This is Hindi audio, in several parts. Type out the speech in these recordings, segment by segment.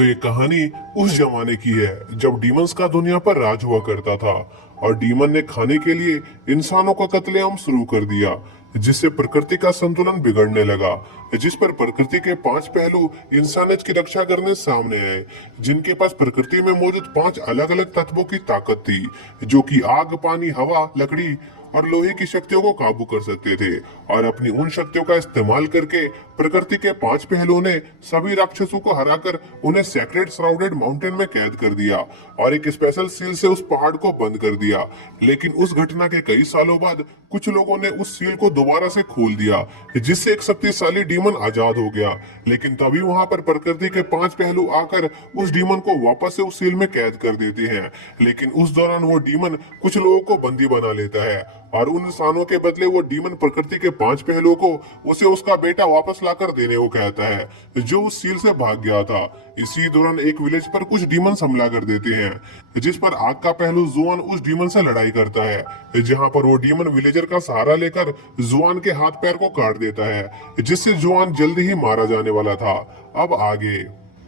तो ये कहानी उस जमाने की है जब डीमंस का दुनिया पर राज हुआ करता था और डीमन ने खाने के लिए इंसानों का कत्लेआम शुरू कर दिया, जिससे प्रकृति का संतुलन बिगड़ने लगा। जिस पर प्रकृति के 5 पहलू इंसानियत की रक्षा करने सामने आए, जिनके पास प्रकृति में मौजूद 5 अलग अलग तत्वों की ताकत थी, जो कि आग, पानी, हवा, लकड़ी और लोहे की शक्तियों को काबू कर सकते थे। और अपनी उन शक्तियों का इस्तेमाल करके प्रकृति के 5 पहलुओं ने सभी राक्षसों को हराकर उन्हें सेक्रेड श्राउडेड माउंटेन में कैद कर दिया और एक स्पेशल सील से उस पहाड़ को बंद कर दिया। लेकिन उस घटना के कई सालों बाद कुछ लोगों ने उस सील को दोबारा से खोल दिया, जिससे एक शक्तिशाली डीमन आजाद हो गया। लेकिन तभी वहां पर प्रकृति के 5 पहलू आकर उस डीमन को वापस से उस सील में कैद कर देते हैं। लेकिन उस दौरान वो डीमन कुछ लोगों को बंदी बना लेता है और उन इंसानों के बदले वो डीमन प्रकृति के 5 पहलुओं को उसे उसका बेटा वापस लाकर देने को कहता है, जो उस सील से भाग गया था। इसी दौरान एक विलेज पर कुछ डीमन हमला कर देते हैं, जिस पर आग का पहलू जुआन उस डीमन से लड़ाई करता है, जहां पर वो डीमन विलेजर का सहारा लेकर जुआन के हाथ पैर को काट देता है, जिससे जुआन जल्दी ही मारा जाने वाला था। अब आगे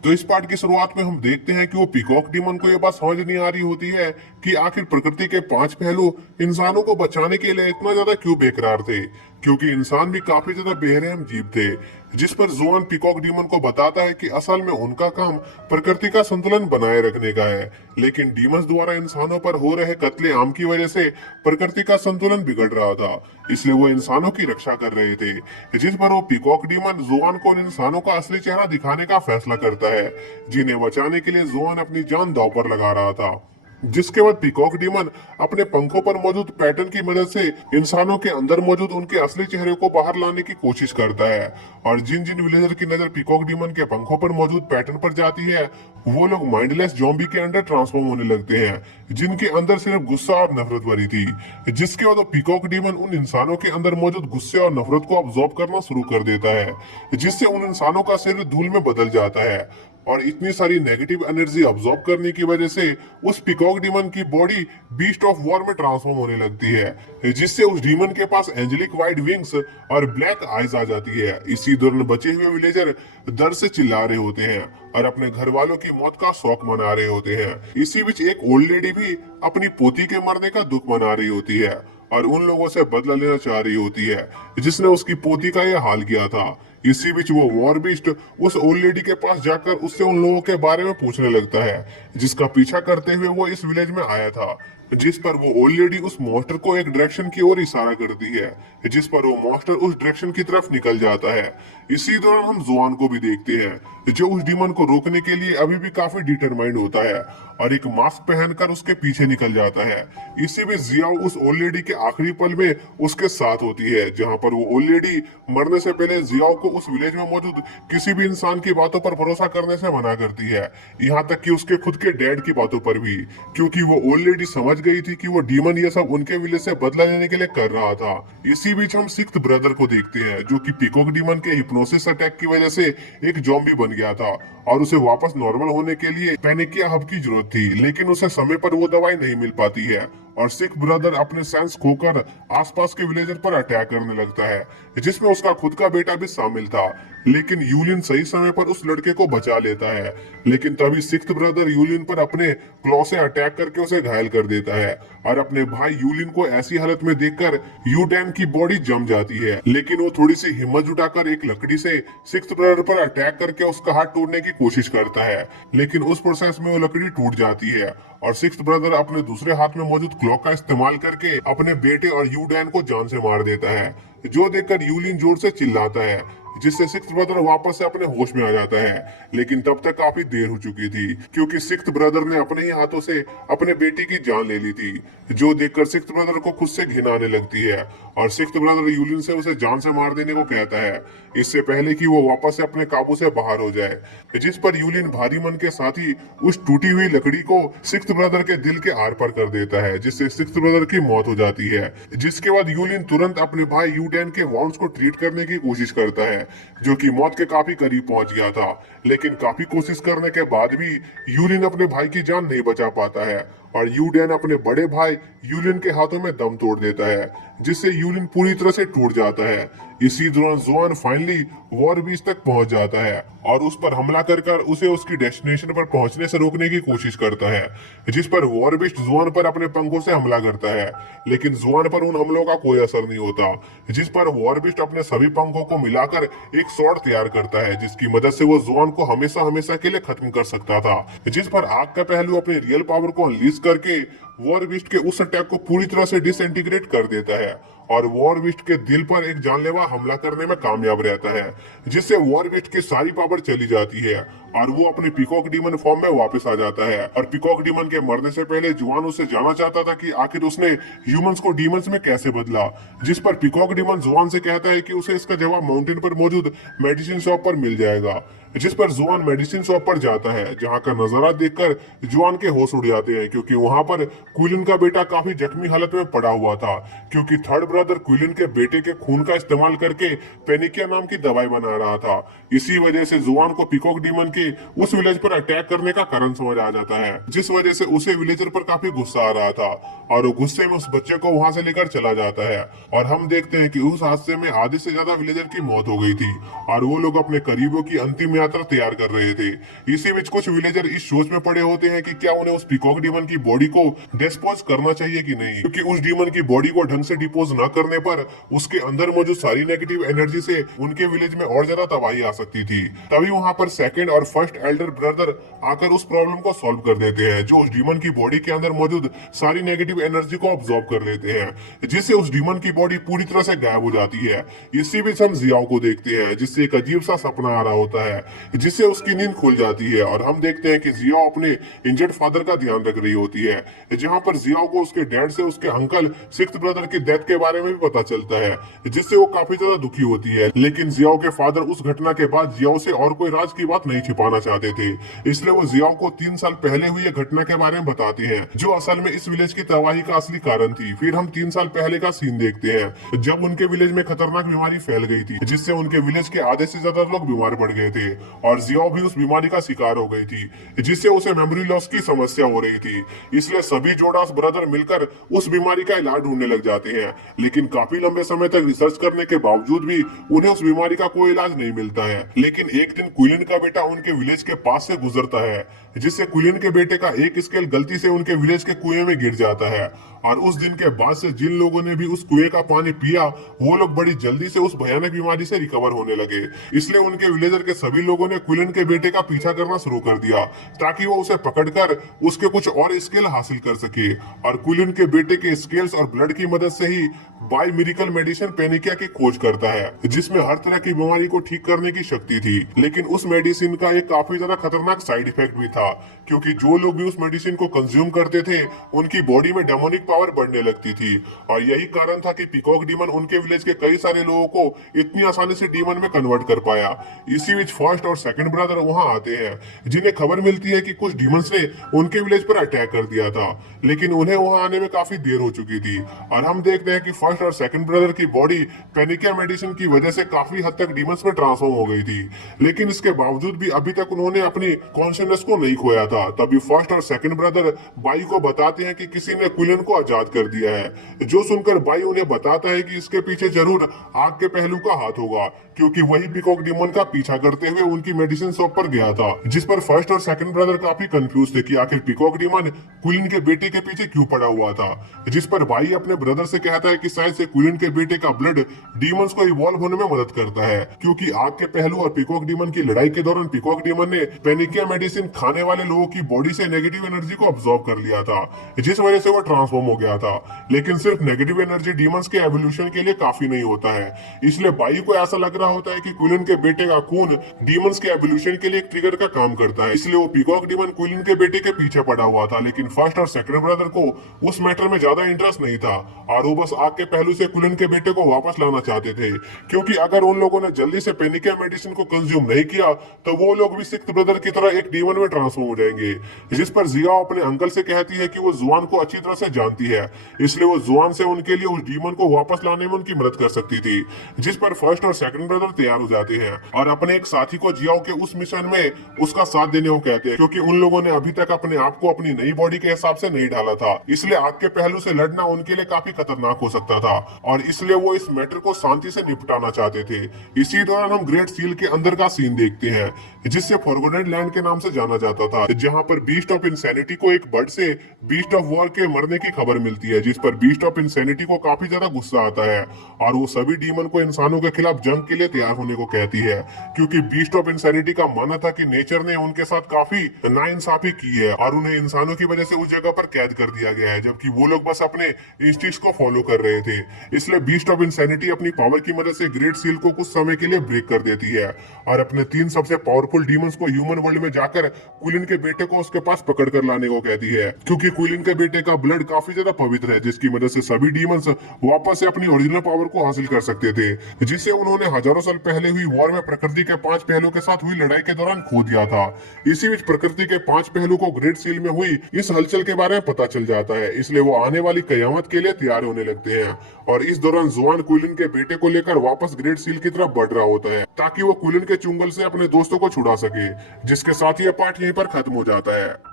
तो इस पार्ट की शुरुआत में हम देखते हैं कि वो पीकॉक डीमन को ये बात समझ नहीं आ रही होती है कि आखिर प्रकृति के 5 पहलू इंसानों को बचाने के लिए इतना ज्यादा क्यों बेकरार थे, क्योंकि इंसान भी काफी ज्यादा बेरहम जीव थे। जिस पर जुआन पीकॉक डीमन को बताता है कि असल में उनका काम प्रकृति का संतुलन बनाए रखने का है, लेकिन डीमंस द्वारा इंसानों पर हो रहे कत्लेआम की वजह से प्रकृति का संतुलन बिगड़ रहा था, इसलिए वो इंसानों की रक्षा कर रहे थे। जिस पर वो पीकॉक डीमन जुआन को उन इंसानों का असली चेहरा दिखाने का फैसला करता है, जिन्हें बचाने के लिए जुआन अपनी जान दांव पर लगा रहा था। जिसके बाद पीकॉक डीमन अपने पंखों पर मौजूद पैटर्न की मदद से इंसानों के अंदर मौजूद उनके असली चेहरे को बाहर लाने की कोशिश करता है। और जिन जिन विलेजर की नजर पीकॉक डीमन के पंखों पर मौजूद पैटर्न पर जाती है, वो लोग माइंडलेस ज़ॉम्बी के अंदर ट्रांसफॉर्म होने लगते हैं, जिनके अंदर सिर्फ गुस्सा और नफरत भरी थी। जिसके बाद पीकॉक डीमन उन इंसानों के अंदर मौजूद गुस्से और नफरत को अब्सॉर्ब करना शुरू कर देता है, जिससे उन इंसानों का शरीर धूल में बदल जाता है। और इतनी सारी नेगेटिव एनर्जी अब्सॉर्ब करने की वजह से उस पीकॉक डीमन की बॉडी बीस्ट ऑफ वॉर में ट्रांसफॉर्म होने लगती है, जिससे उस डीमन के पास एंजेलिक व्हाइट विंग्स और ब्लैक आईज आ जाती है। इसी दौरान बचे हुए विलेजर दर्द से चिल्ला रहे होते हैं और अपने घर वालों की मौत का शौक मना रहे होते हैं। इसी बीच एक ओल्ड लेडी भी अपनी पोती के मरने का दुख मना रही होती है और उन लोगों से बदला लेना चाह रही होती है जिसने उसकी पोती का यह हाल किया था। इसी बीच वो वॉर बीस्ट उस ओल्ड लेडी के पास जाकर उससे उन लोगों के बारे में पूछने लगता है, जिसका पीछा करते हुए वो इस विलेज में आया था। जिस पर वो ओल्ड लेडी उस मॉन्स्टर को एक डायरेक्शन की ओर इशारा करती है, जिस पर वो मॉन्स्टर उस डायरेक्शन की तरफ निकल जाता है। इसी दौरान हम जुआन को भी देखते हैं, जो उस डीमन को रोकने के लिए अभी भी काफी डिटरमाइंड होता है और एक मास्क पहनकर उसके पीछे निकल जाता है। इसी बीच जियाओ उस ओल्ड लेडी के आखिरी पल में उसके साथ होती है, जहां पर वो ओल्ड लेडी मरने से पहले जियाओ को उस विलेज में मौजूद किसी भी इंसान की बातों पर भरोसा करने से मना करती है, यहाँ तक कि उसके खुद के डैड की बातों पर भी, क्योंकि वो ओल्ड लेडी समझ गई थी कि वो डीमन ये सब उनके विलेज से बदला लेने के लिए कर रहा था। इसी बीच हम सिक्स्थ ब्रदर को देखते हैं, जो कि पीकॉक डीमन के हिप्नोसिस अटैक की वजह से एक ज़ॉम्बी बन गया था और उसे वापस नॉर्मल होने के लिए पैनिकिया हब की जरूरत थी, लेकिन उसे समय पर वो दवाई नहीं मिल पाती है और सिख ब्रदर अपने सेंस खोकर आसपास के विलेजर पर अटैक करने लगता है, जिसमें उसका खुद का बेटा भी शामिल था। लेकिन यूलिन सही समय पर उस लड़के को बचा लेता है, लेकिन तभी सिक्स्थ ब्रदर यूलिन पर अपने क्लॉ से अटैक करके उसे घायल कर देता है और अपने भाई यूलिन को ऐसी हालत में देखकर यूडैन की बॉडी जम जाती है। लेकिन वो थोड़ी सी हिम्मत जुटाकर एक लकड़ी से सिक्स्थ ब्रदर पर अटैक करके उसका हाथ तोड़ने की कोशिश करता है, लेकिन उस प्रोसेस में वो लकड़ी टूट जाती है और सिक्स्थ ब्रदर अपने दूसरे हाथ में मौजूद क्लॉक का इस्तेमाल करके अपने बेटे और यूडैन को जान से मार देता है, जो देखकर यूलिन जोर से चिल्लाता है, जिससे सिक्स्थ ब्रदर वापस से अपने होश में आ जाता है। लेकिन तब तक काफी देर हो चुकी थी, क्योंकि सिक्स्थ ब्रदर ने अपने ही हाथों से अपने बेटी की जान ले ली थी, जो देखकर सिक्स्थ ब्रदर को खुद से घिन आने लगती है और सिक्स्थ ब्रदर यूलिन से उसे जान से मार देने को कहता है, इससे पहले कि वो वापस से अपने काबू से बाहर हो जाए। जिस पर यूलिन भारी मन के साथ ही उस टूटी हुई लकड़ी को सिक्स्थ ब्रदर के दिल के आर पार कर देता है, जिससे सिक्स्थ ब्रदर की मौत हो जाती है। जिसके बाद यूलिन तुरंत अपने भाई यूडैन के वाउंड्स को ट्रीट करने की कोशिश करता है, जो कि मौत के काफी करीब पहुंच गया था। लेकिन काफी कोशिश करने के बाद भी यूलिन अपने भाई की जान नहीं बचा पाता है और यूडेन अपने बड़े भाई यूलिन के हाथों में दम तोड़ देता है, जिससे यूलिन पूरी तरह से टूट जाता है। इसी दौरान जुआन फाइनली वॉर बीच तक पहुंच जाता है और उस पर हमला कर उसे उसकी डेस्टिनेशन पर पहुंचने से रोकने की कोशिश करता है, जिस पर वॉर बीस्ट जुआन पर अपने पंखों से हमला करता है, लेकिन जुआन पर उन हमलों का कोई असर नहीं होता, जिस पर वॉर बीस्ट अपने सभी पंखों को मिलाकर एक स्वॉर्ड तैयार करता है, जिसकी मदद से वो जुआन को हमेशा हमेशा के लिए खत्म कर सकता था। जिस पर आग का पहलू अपने रियल पावर को अनलीज करके वॉर बीस्ट के उस अटैक को पूरी तरह से डिसइंटीग्रेट कर देता है और वॉर बीस्ट के दिल पर एक जानलेवा हमला करने में कामयाब रहता है, जिससे वॉर बीस्ट की सारी पावर चली जाती है और वो अपने पीकॉक डीमन फॉर्म में वापस आ जाता है। और पीकॉक डीमन के मरने से पहले जुआन उससे जानना चाहता था कि आखिर उसने ह्यूमंस को डीमंस में कैसे बदला, जिस पर पीकॉक डीमन जुआन से कहता है कि उसे इसका जवाब माउंटेन पर मौजूद मेडिसिन शॉप पर मिल जाएगा, जिस पर जुआन मेडिसिन शॉप पर जाता है, जहां का नजारा देखकर जुआन के होश उड़ जाते हैं, क्योंकि वहां पर क्विलिन का बेटा काफी जख्मी हालत में पड़ा हुआ था, क्योंकि थर्ड ब्रदर क्विलिन के बेटे के खून का इस्तेमाल करके पेनिकिया नाम की दवाई बना रहा था। इसी वजह से जुआन को पीकॉक डीमन के उस विलेज पर अटैक करने का कारण समझ आ जाता है, जिस वजह से उसे विलेजर पर काफी गुस्सा आ रहा था और वो गुस्से में उस बच्चे को वहां से लेकर चला जाता है। और हम देखते हैं कि उस हादसे में आधे से ज्यादा विलेजर की मौत हो गई थी और वो लोग अपने करीबों की अंतिम यात्रा तैयार कर रहे थे। इसी बीच कुछ विलेजर इस सोच में पड़े होते हैं कि क्या उन्हें उस पीकॉक डीमन की बॉडी को डिस्पोज करना चाहिए कि नहीं, क्योंकि उस डीमन की बॉडी को ढंग से डिपोज न करने पर उसके अंदर मौजूद सारी नेगेटिव एनर्जी से उनके विलेज में और ज्यादा तबाही आ सकती थी। तभी वहां पर सेकंड और फर्स्ट एल्डर ब्रदर आकर उस प्रॉब्लम को सॉल्व कर देते हैं, जो उस डीमन की बॉडी के अंदर मौजूद सारी नेगेटिव एनर्जी को ऑब्जॉर्व कर लेते हैं, जिससे उस डीमन की बॉडी पूरी तरह से गायब हो जाती है। इसी बीच हम जियाओ को देखते हैं, जिससे एक अजीब सा सपना आ रहा होता है, जिससे उसकी नींद खुल जाती है और हम देखते हैं कि जियाओ अपने इंजर्ड फादर का ध्यान रख रही होती है, जहां पर जियाओ को उसके डैड से उसके अंकल सिक्स्थ ब्रदर की डेथ के बारे में भी पता चलता है, जिससे वो काफी ज्यादा दुखी होती है। लेकिन जियाओ के फादर उस घटना के बाद जियाओ से और कोई राज की बात नहीं छिपाना चाहते थे, इसलिए वो जियाओ को 3 साल पहले हुई घटना के बारे में बताते हैं, जो असल में इस विलेज की तबाही का असली कारण थी। फिर हम 3 साल पहले का सीन देखते हैं, जब उनके विलेज में खतरनाक बीमारी फैल गई थी, जिससे उनके विलेज के आधे से ज्यादा लोग बीमार पड़ गए थे और जियाओ भी उस बीमारी का शिकार हो गई थी, जिससे उसे मेमोरी लॉस की समस्या हो रही थी। इसलिए सभी जोडास ब्रदर मिलकर उस बीमारी का इलाज ढूंढने लग जाते हैं, लेकिन काफी लंबे समय तक रिसर्च करने के बावजूद भी उन्हें उस बीमारी का कोई इलाज नहीं मिलता है। लेकिन एक दिन क्विलिन का बेटा उनके विलेज के पास से गुजरता है, जिससे क्विलिन के बेटे का एक स्केल गलती से उनके विलेज के कुएं में गिर जाता है और उस दिन के बाद से जिन लोगों ने भी उस कुएं का पानी पिया वो लोग बड़ी जल्दी से उस भयानक बीमारी से रिकवर होने लगे। इसलिए उनके विलेजर के सभी लोगों ने क्विलिन के बेटे का पीछा करना शुरू कर दिया, ताकि वो उसे पकड़कर उसके कुछ और स्किल हासिल कर सके। और क्विलिन के बेटे के स्किल्स और ब्लड की मदद से ही बाय मिरेकल मेडिसिन पेनिकिया की खोज करता है, जिसमें हर तरह की बीमारी को ठीक करने की शक्ति थी। लेकिन उस मेडिसिन का एक काफी ज्यादा खतरनाक साइड इफेक्ट भी था, क्योंकि जो लोग भी उस मेडिसिन को कंज्यूम करते थे उनकी बॉडी में डेमोनिक पावर बढ़ने लगती थी। और यही कारण था कि पीकॉक डीमन उनके विलेज के कई सारे लोगों को इतनी आसानी से डीमन में कन्वर्ट कर पाया। इसी बीच फर्स्ट और सेकंड ब्रदर वहां आते हैं, जिन्हें खबर मिलती है कि कुछ डीमंस ने उनके विलेज पर अटैक कर दिया था, लेकिन उन्हें वहां आने में काफी देर हो चुकी थी। और हम देखते हैं कि फर्स्ट और सेकंड ब्रदर की बॉडी पेनिकिया मेडिसिन की वजह से काफी हद तक डीमंस में ट्रांसफॉर्म हो गई थी, लेकिन इसके बावजूद भी अभी तक उन्होंने अपनी कॉन्शियसनेस को नहीं खोया था। तभी फर्स्ट और सेकंड ब्रदर बाई को बताते हैं कि किसी ने क्विलिन को आजाद कर दिया है, जो सुनकर बाई उन्हें बताता है कि इसके पीछे जरूर आग के पहलू का हाथ होगा, क्योंकि वही पीकॉक डीमन का पीछा करते हुए उनकी मेडिसिन शॉप पर गया था। जिस पर फर्स्ट और सेकंड ब्रदर काफी कंफ्यूज थे कि आखिर पीकॉक डीमन क्विलिन के बेटे के पीछे क्यों पड़ा हुआ था। जिस पर भाई अपने ब्रदर से कहता है कि शायद से क्विलिन के बेटे का ब्लड डीमंस को इवॉल्व होने में मदद करता है, क्योंकि आग के पहलू और पीकॉक डीमन की लड़ाई के दौरान पीकॉक डीमन ने पेनिकिया मेडिसिन खाने वाले लोगों की बॉडी से नेगेटिव एनर्जी को ऑब्जॉर्व कर लिया था, जिस वजह से वो ट्रांसफॉर्म हो गया था। लेकिन सिर्फ नेगेटिव एनर्जी डीमंस के एवोल्यूशन के लिए काफी नहीं होता है, इसलिए बाई को ऐसा लग रहा होता है कि क्विलिन के बेटे का खून डीमंस के एवोल्यूशन के लिए एक ट्रिगर का काम करता है, इसलिए वो पीकॉक डीमन क्विलिन के बेटे के पीछे पड़ा हुआ था। लेकिन फर्स्ट और सेकंड ब्रदर को उस मैटर में ज्यादा इंटरेस्ट नहीं था और वो बस आग के पहलू से क्विलिन के बेटे को वापस लाना चाहते थे, क्योंकि अगर उन लोगों ने जल्दी से पेनिकिया मेडिसिन को कंज्यूम नहीं किया तो वो लोग भी सिक्स्थ ब्रदर की तरह एक डीमन में ट्रांसफॉर्म हो जाएंगे। जिस पर जिया अपने अंकल से कहती है कि वो जुआन को अच्छी तरह से जानती है, इसलिए वो जुआन से उनके लिए उस डीमन को वापस लाने में उनकी मदद कर सकती थी। जिस पर फर्स्ट और सेकंड ब्रदर तैयार हो जाते हैं और अपने एक साथी को जियाओ के उस मिशन में उसका साथ देने को कहते हैं, क्योंकि उन लोगों ने अभी तक अपने आप को अपनी नई बॉडी के हिसाब से नहीं ढाला था, इसलिए आग के पहलू से लड़ना उनके लिए काफी खतरनाक हो सकता था और इसलिए वो इस मैटर को शांति से निपटाना चाहते थे। इसी दौरान हम ग्रेट सील के अंदर का सीन देखते हैं, जिससे फॉरगॉटन लैंड के नाम से जाना जाता था, जहां पर बीस्ट ऑफ इंसैनिटी को एक बर्ड से बीस्ट ऑफ वॉर के मरने की खबर मिलती है, जिस पर बीस्ट ऑफ इंसैनिटी को काफी ज्यादा गुस्सा आता है और वो सभी डीमन को इंसानों के खिलाफ जंग के लिए तैयार होने को कहती है, क्योंकि बीस्ट ऑफ इंसैनिटी का मानना था कि नेचर ने उनके साथ काफी नाइंसाफी की है और उन्हें इंसानों की वजह से उस जगह पर कैद कर दिया गया है, जबकि वो लोग बस अपने इंस्टिंक्ट्स को फॉलो कर रहे थे। इसलिए बीस्ट ऑफ इंसैनिटी अपनी पावर की मदद से ग्रेट सील को कुछ समय के लिए ब्रेक कर देती है और अपने 3 सबसे पावरफुल डीमंस को ह्यूमन वर्ल्ड में जाकर क्विलिन के बेटे को उसके पास पकड़ कर लाने को कहती है, क्योंकि क्विलिन के बेटे का ब्लड काफी ज्यादा पवित्र है, जिसकी मदद से सभी डीमंस वापस से अपनी ओरिजिनल पावर को हासिल कर सकते थे, जिसे उन्होंने हजारों साल पहले हुई वॉर में प्रकृति के 5 पहलुओं के साथ हुई लड़ाई के दौरान खो दिया था। इसी बीच प्रकृति के 5 पहलू को ग्रेट सील में हुई इस हलचल के बारे में पता चल जाता है, इसलिए वो आने वाली कयामत के लिए तैयार होने लगते हैं और इस दौरान जुआन क्विलिन के बेटे को लेकर वापस ग्रेट सील की तरफ बढ़ रहा होता है, ताकि वो क्विलिन के चुंगल से अपने दोस्तों को छुड़ा सके, जिसके साथ ये पार्ट यहीं पर खत्म हो जाता है।